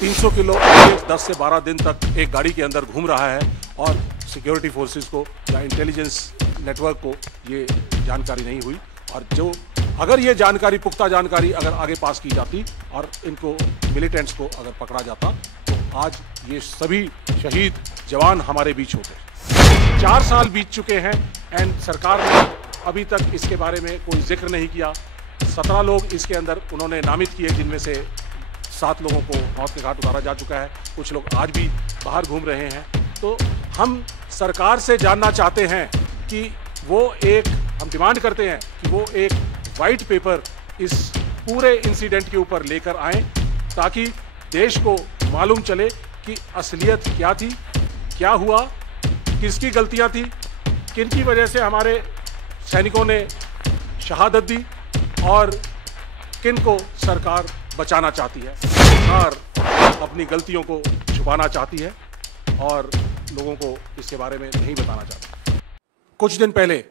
300 kilo 10 से 12 दिन तक एक गाड़ी के अंदर घूम रहा है और सिक्योरिटी फोर्सेस को या इंटेलिजेंस नेटवर्क को ये जानकारी नहीं हुई। और जो अगर ये जानकारी, पुख्ता जानकारी अगर आगे पास की जाती और इनको मिलिटेंट्स को अगर पकड़ा जाता तो आज ये सभी शहीद जवान हमारे बीच होते। 4 साल बीत चुके हैं एंड सरकार ने अभी तक इसके बारे में कोई जिक्र नहीं किया। 17 लोग इसके अंदर उन्होंने नामित किए, जिनमें से 7 लोगों को मौत के घाट उतारा जा चुका है। कुछ लोग आज भी बाहर घूम रहे हैं। तो हम सरकार से जानना चाहते हैं कि हम डिमांड करते हैं कि वो एक वाइट पेपर इस पूरे इंसिडेंट के ऊपर लेकर आएं, ताकि देश को मालूम चले कि असलियत क्या थी, क्या हुआ, किसकी गलतियां थी, किन की वजह से हमारे सैनिकों ने शहादत दी और किन को सरकार बचाना चाहती है। सरकार अपनी गलतियों को छुपाना चाहती है और लोगों को इसके बारे में नहीं बताना चाहती। कुछ दिन पहले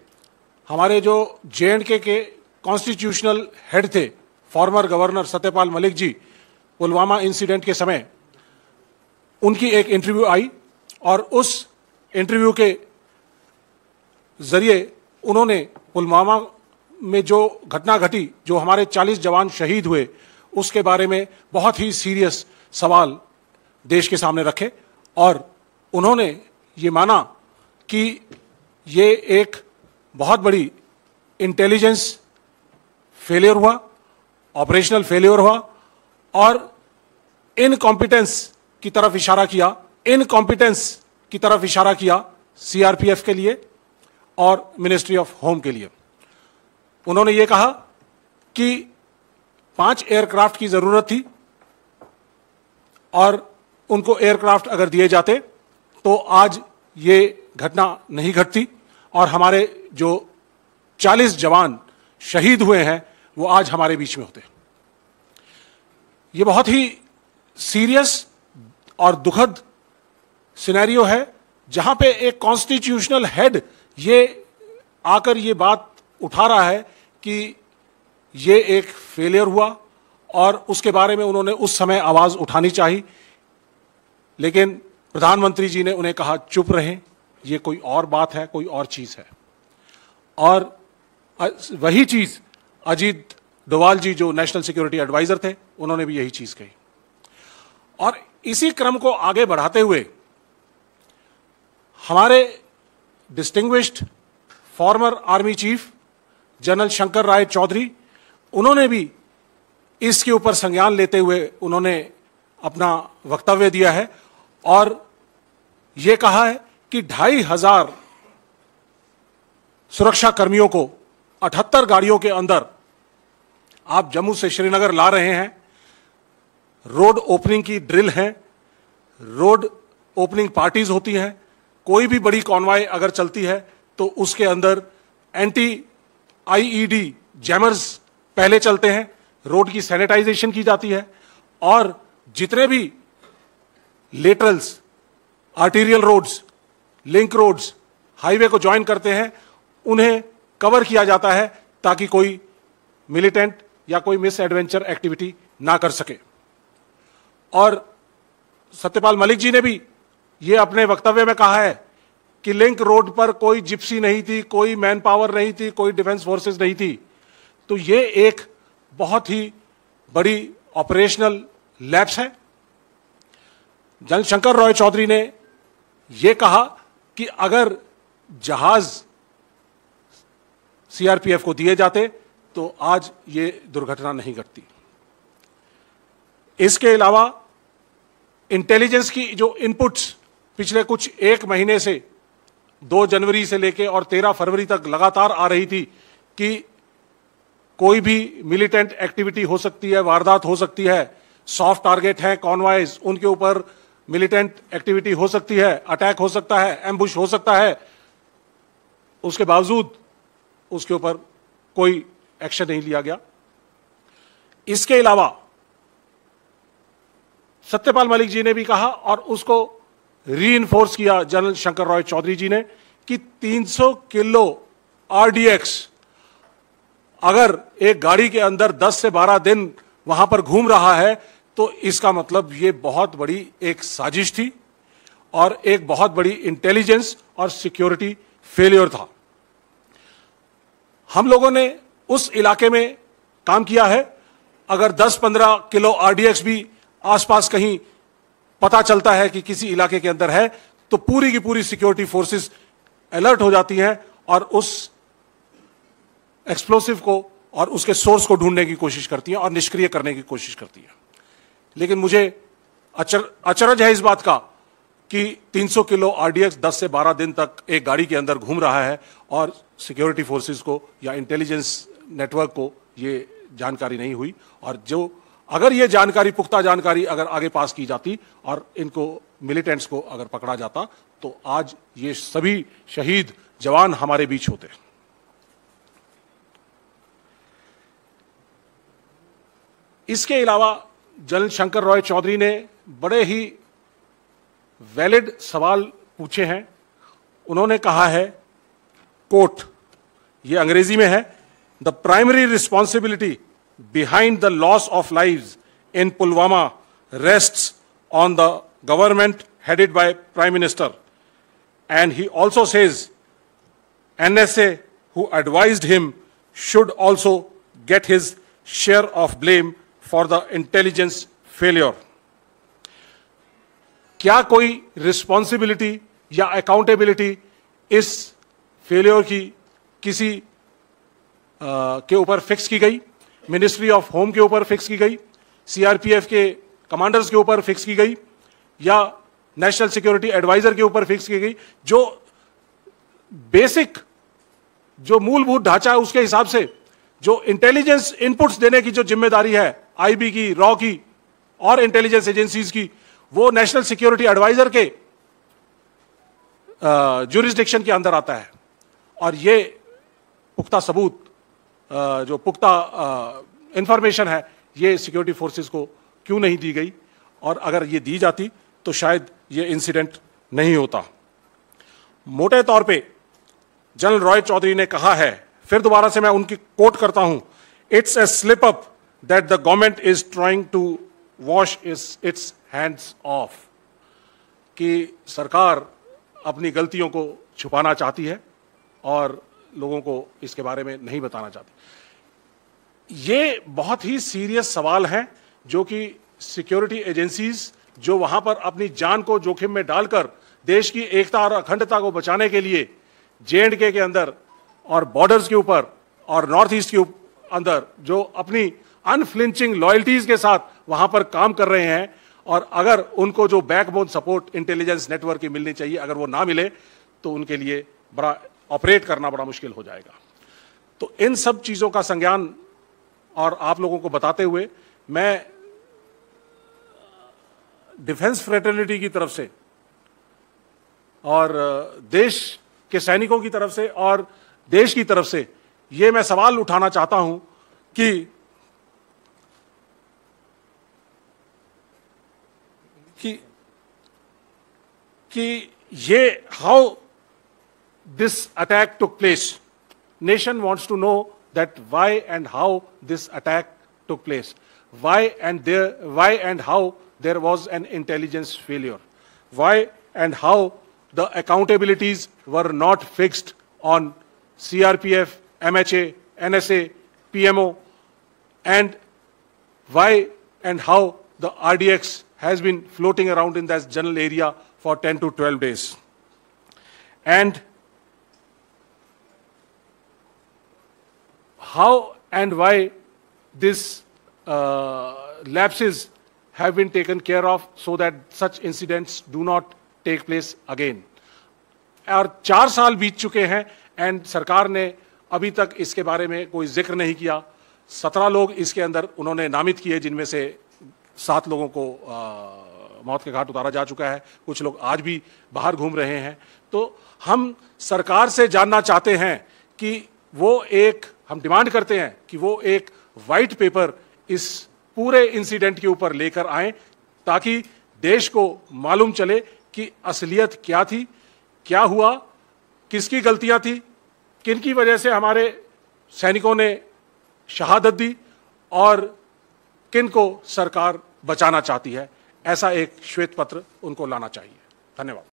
हमारे जो J&K के कॉन्स्टिट्यूशनल हेड थे, former governor Satyapal Malik ji, Pulwama incident के समय उनकी एक इंटरव्यू आई और उस इंटरव्यू के जरिए उन्होंने पुलवामा में जो घटना घटी, जो हमारे 40 जवान शहीद हुए, उसके बारे में बहुत ही सीरियस सवाल देश के सामने रखे और उन्होंने ये माना कि ये एक बहुत बड़ी इंटेलिजेंस फेलियर हुआ, ऑपरेशनल फेलियर हुआ और इनकॉम्पिटेंस की तरफ इशारा किया, सीआरपीएफ के लिए और मिनिस्ट्री ऑफ होम के लिए। उन्होंने ये कहा कि 5 एयरक्राफ्ट की जरूरत थी और उनको एयरक्राफ्ट अगर दिए जाते तो आज ये घटना नहीं घटती और हमारे जो 40 जवान शहीद हुए हैं वो आज हमारे बीच में होते। ये बहुत ही सीरियस और दुखद सिनेरियो है, जहां पे एक कॉन्स्टिट्यूशनल हेड ये आकर ये बात उठा रहा है कि ये एक फेलियर हुआ और उसके बारे में उन्होंने उस समय आवाज उठानी चाहिए, लेकिन प्रधानमंत्री जी ने उन्हें कहा चुप रहें, ये कोई और बात है, कोई और चीज है। और वही चीज अजीत डोवाल जी, जो नेशनल सिक्योरिटी एडवाइजर थे, उन्होंने भी यही चीज कही। और इसी क्रम को आगे बढ़ाते हुए हमारे distinguished former army chief general Shankar Roy Chowdhury, उन्होंने भी इसके ऊपर संज्ञान लेते हुए उन्होंने अपना वक्तव्य दिया है और यह कहा है कि 2500 सुरक्षा कर्मियों को 78 गाड़ियों के अंदर आप जम्मू से श्रीनगर ला रहे हैं। रोड ओपनिंग की ड्रिल है, रोड ओपनिंग पार्टीज होती हैं, कोई भी बड़ी कॉन्वॉय अगर चलती है तो उसके अंदर एंटी आईईडी जैमर्स पहले चलते हैं, रोड की सैनिटाइजेशन की जाती है और जितने भी laterals, arterial roads, link roads, highway को ज्वाइन करते हैं, उन्हें कवर किया जाता है ताकि कोई मिलिटेंट या कोई मिस एडवेंचर एक्टिविटी ना कर सके। और सत्यपाल मलिक जी ने भी ये अपने वक्तव्य में कहा है कि लिंक रोड पर कोई जिप्सी नहीं थी, कोई मैन पावर नहीं थी, कोई डिफेंस फोर्सेस नहीं थी। तो ये एक बहुत ही बड़ी ऑपरेशनल लैप्स है। जनरल शंकर राय चौधरी ने यह कहा कि अगर जहाज सीआरपीएफ को दिए जाते तो आज ये दुर्घटना नहीं घटती। इसके अलावा इंटेलिजेंस की जो इनपुट्स पिछले कुछ 1 महीने से 2 जनवरी से लेके और 13 फरवरी तक लगातार आ रही थी कि कोई भी मिलिटेंट एक्टिविटी हो सकती है, वारदात हो सकती है, सॉफ्ट टारगेट है कॉन्वॉयज, उनके ऊपर मिलिटेंट एक्टिविटी हो सकती है, अटैक हो सकता है, एम्बुश हो सकता है। उसके बावजूद उसके ऊपर कोई एक्शन नहीं लिया गया। इसके अलावा सत्यपाल मलिक जी ने भी कहा और उसको रीइंफोर्स किया जनरल शंकर राय चौधरी जी ने कि 300 किलो आरडीएक्स अगर एक गाड़ी के अंदर 10 से 12 दिन वहां पर घूम रहा है तो इसका मतलब ये बहुत बड़ी एक साजिश थी और एक बहुत बड़ी इंटेलिजेंस और सिक्योरिटी फेलियर था। हम लोगों ने उस इलाके में काम किया है। अगर 10-15 किलो आरडीएक्स भी आसपास कहीं पता चलता है कि किसी इलाके के अंदर है, तो पूरी की पूरी सिक्योरिटी फोर्सेस अलर्ट हो जाती हैं और उस एक्सप्लोसिव को और उसके सोर्स को ढूंढने की कोशिश करती हैं और निष्क्रिय करने की कोशिश करती हैं। लेकिन मुझे अचरज है इस बात का कि 300 किलो आरडीएक्स 10 से 12 दिन तक एक गाड़ी के अंदर घूम रहा है और सिक्योरिटी फोर्सेस को या इंटेलिजेंस नेटवर्क को ये जानकारी नहीं हुई। और जो अगर ये जानकारी, पुख्ता जानकारी अगर आगे पास की जाती और इनको मिलिटेंट्स को अगर पकड़ा जाता, तो आज ये सभी शहीद जवान हमारे बीच होते। इसके अलावा जनरल शंकर रॉय चौधरी ने बड़े ही वैलिड सवाल पूछे हैं। उन्होंने कहा है, कोट, ये अंग्रेजी में है, the primary responsibility behind the loss of lives in Pulwama rests on the government headed by Prime Minister. And he also says NSA who advised him should also get his share of blame for the intelligence failure. क्या कोई responsibility या accountability इस failure की किसी के ऊपर fix की गई? मिनिस्ट्री ऑफ होम के ऊपर फिक्स की गई, सीआरपीएफ के कमांडर्स के ऊपर फिक्स की गई, या नेशनल सिक्योरिटी एडवाइजर के ऊपर फिक्स की गई? जो बेसिक, जो मूलभूत ढांचा है उसके हिसाब से जो इंटेलिजेंस इनपुट्स देने की जो जिम्मेदारी है आईबी की, रॉ की और इंटेलिजेंस एजेंसीज की, वो नेशनल सिक्योरिटी एडवाइजर के ज्यूरिसडिक्शन के अंदर आता है। और ये पुख्ता सबूत, जो पुख्ता इंफॉर्मेशन है, ये सिक्योरिटी फोर्सेस को क्यों नहीं दी गई? और अगर ये दी जाती तो शायद ये इंसिडेंट नहीं होता। मोटे तौर पे जनरल रॉय चौधरी ने कहा है, फिर दोबारा से मैं उनकी कोट करता हूं, it's a slip up that the government is trying to wash its hands off, कि सरकार अपनी गलतियों को छुपाना चाहती है और लोगों को इसके बारे में नहीं बताना चाहती। ये बहुत ही सीरियस सवाल हैं जो कि सिक्योरिटी एजेंसीज जो वहां पर अपनी जान को जोखिम में डालकर देश की एकता और अखंडता को बचाने के लिए J&K के अंदर और बॉर्डर्स के ऊपर और नॉर्थ ईस्ट के अंदर जो अपनी अनफ्लिंचिंग लॉयल्टीज के साथ वहां पर काम कर रहे हैं, और अगर उनको जो बैकबोन सपोर्ट इंटेलिजेंस नेटवर्क की मिलनी चाहिए, अगर वो ना मिले तो उनके लिए बड़ा ऑपरेट करना बड़ा मुश्किल हो जाएगा। तो इन सब चीजों का संज्ञान और आप लोगों को बताते हुए मैं डिफेंस फ्रेटर्निटी की तरफ से और देश के सैनिकों की तरफ से और देश की तरफ से ये मैं सवाल उठाना चाहता हूं कि ये how this attack took place. Nation wants to know that why and how this attack took place. Why and how there was an intelligence failure. Why and how the accountabilities were not fixed on CRPF, MHA, NSA, PMO, and why and how the RDX has been floating around in that general area for 10 to 12 days. And how and why these lapses have been taken care of so that such incidents do not take place again. और 4 साल बीत चुके हैं and सरकार ने अभी तक इसके बारे में कोई जिक्र नहीं किया। 17 लोग इसके अंदर उन्होंने नामित किए, जिनमें से 7 लोगों को मौत के घाट उतारा जा चुका है। कुछ लोग आज भी बाहर घूम रहे हैं। तो हम सरकार से जानना चाहते हैं कि हम डिमांड करते हैं कि वो एक वाइट पेपर इस पूरे इंसिडेंट के ऊपर लेकर आएं, ताकि देश को मालूम चले कि असलियत क्या थी, क्या हुआ, किसकी गलतियां थी, किन की वजह से हमारे सैनिकों ने शहादत दी और किन को सरकार बचाना चाहती है। ऐसा एक श्वेत पत्र उनको लाना चाहिए। धन्यवाद।